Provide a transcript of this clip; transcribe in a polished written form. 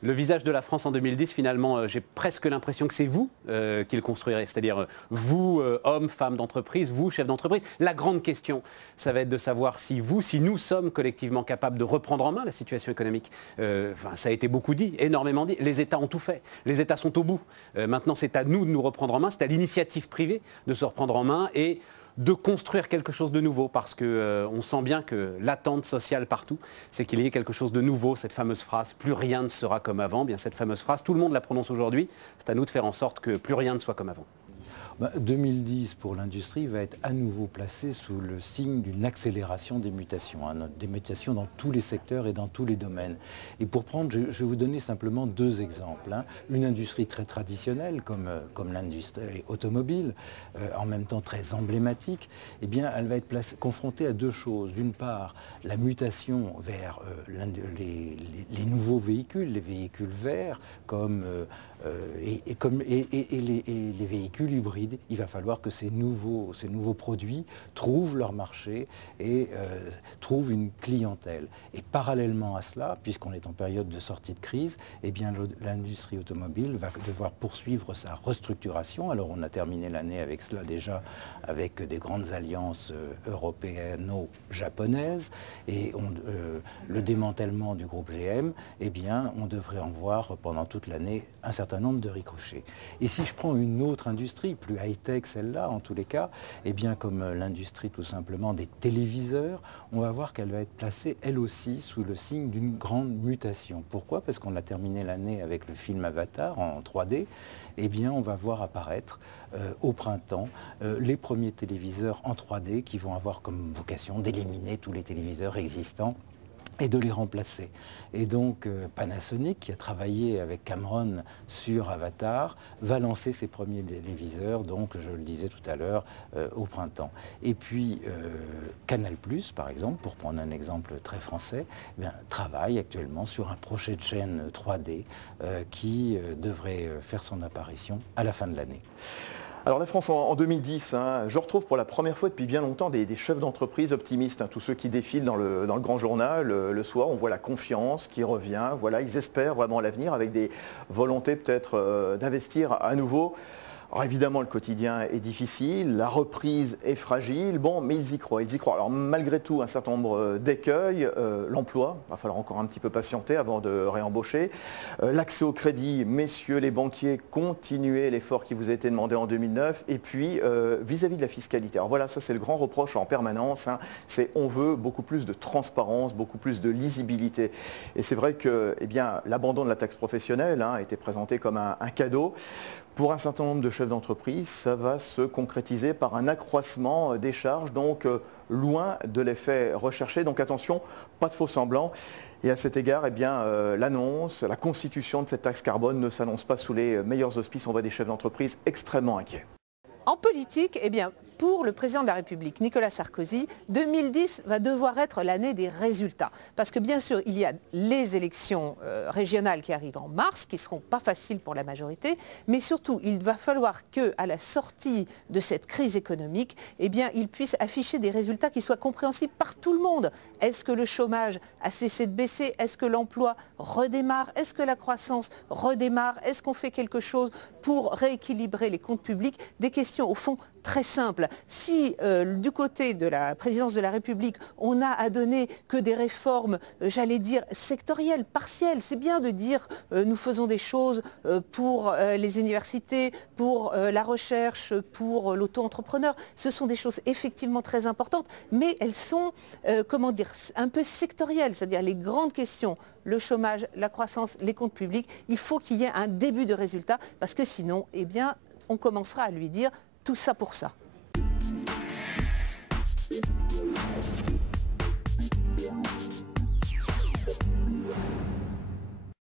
Le visage de la France en 2010, finalement, j'ai presque l'impression que c'est vous qui le construirez. C'est-à-dire vous, hommes, femmes d'entreprise, vous, chefs d'entreprise. La grande question, ça va être de savoir si nous sommes collectivement capables de reprendre en main la situation économique. Ça a été beaucoup dit, énormément dit. Les États ont tout fait. Les États sont au bout. Maintenant, c'est à nous de nous reprendre en main. C'est à l'initiative privée de se reprendre en main et de construire quelque chose de nouveau, parce qu'on sent bien que l'attente sociale partout, c'est qu'il y ait quelque chose de nouveau, cette fameuse phrase « plus rien ne sera comme avant », bien cette fameuse phrase, tout le monde la prononce aujourd'hui, c'est à nous de faire en sorte que plus rien ne soit comme avant. 2010 pour l'industrie va être à nouveau placé sous le signe d'une accélération des mutations, des mutations dans tous les secteurs et dans tous les domaines. Et pour prendre, je vais vous donner simplement deux exemples. Une industrie très traditionnelle comme l'industrie automobile, en même temps très emblématique, eh bien, elle va être confrontée à deux choses. D'une part, la mutation vers les nouveaux véhicules, les véhicules verts, et les véhicules hybrides. Il va falloir que ces nouveaux produits trouvent leur marché et trouvent une clientèle. Et parallèlement à cela, puisqu'on est en période de sortie de crise, eh bien l'industrie automobile va devoir poursuivre sa restructuration. Alors on a terminé l'année avec cela déjà, avec des grandes alliances européano-japonaises et le démantèlement du groupe GM, eh bien on devrait en voir pendant toute l'année un certain nombre de ricochets. Et si je prends une autre industrie, plus high-tech celle-là en tous les cas, eh bien comme l'industrie tout simplement des téléviseurs, on va voir qu'elle va être placée elle aussi sous le signe d'une grande mutation. Pourquoi? Parce qu'on a terminé l'année avec le film Avatar en 3D, eh bien on va voir apparaître au printemps les premiers téléviseurs en 3D qui vont avoir comme vocation d'éliminer tous les téléviseurs existants et de les remplacer. Et donc Panasonic, qui a travaillé avec Cameron sur Avatar, va lancer ses premiers téléviseurs, donc je le disais tout à l'heure, au printemps. Et puis Canal+, par exemple, pour prendre un exemple très français, eh bien, travaille actuellement sur un projet de chaîne 3D qui devrait faire son apparition à la fin de l'année. Alors la France en 2010, je retrouve pour la première fois depuis bien longtemps des chefs d'entreprise optimistes, tous ceux qui défilent dans le grand journal le soir, on voit la confiance qui revient, voilà, ils espèrent vraiment l'avenir avec des volontés peut-être d'investir à nouveau. Alors évidemment, le quotidien est difficile, la reprise est fragile, bon, mais ils y croient, ils y croient. Alors malgré tout, un certain nombre d'écueils, l'emploi, il va falloir encore un petit peu patienter avant de réembaucher. L'accès au crédit, messieurs les banquiers, continuez l'effort qui vous a été demandé en 2009. Et puis, vis-à-vis de la fiscalité, alors voilà, ça c'est le grand reproche en permanence, c'est on veut beaucoup plus de transparence, beaucoup plus de lisibilité. Et c'est vrai que l'abandon de la taxe professionnelle a été présenté comme un cadeau. Pour un certain nombre de chefs d'entreprise, ça va se concrétiser par un accroissement des charges, donc loin de l'effet recherché. Donc attention, pas de faux semblants. Et à cet égard, l'annonce, la constitution de cette taxe carbone ne s'annonce pas sous les meilleurs auspices. On voit des chefs d'entreprise extrêmement inquiets. En politique, pour le président de la République, Nicolas Sarkozy, 2010 va devoir être l'année des résultats. Parce que bien sûr, il y a les élections régionales qui arrivent en mars, qui ne seront pas faciles pour la majorité, mais surtout, il va falloir qu'à la sortie de cette crise économique, il puisse afficher des résultats qui soient compréhensibles par tout le monde. Est-ce que le chômage a cessé de baisser? Est-ce que l'emploi redémarre? Est-ce que la croissance redémarre? Est-ce qu'on fait quelque chose pour rééquilibrer les comptes publics? Des questions, au fond, très simples. Si du côté de la présidence de la République, on n'a à donner que des réformes, j'allais dire, sectorielles, partielles, c'est bien de dire nous faisons des choses pour les universités, pour la recherche, pour l'auto-entrepreneur. Ce sont des choses effectivement très importantes, mais elles sont, un peu sectorielles, c'est-à-dire les grandes questions, le chômage, la croissance, les comptes publics. Il faut qu'il y ait un début de résultat, parce que sinon, on commencera à lui dire tout ça pour ça.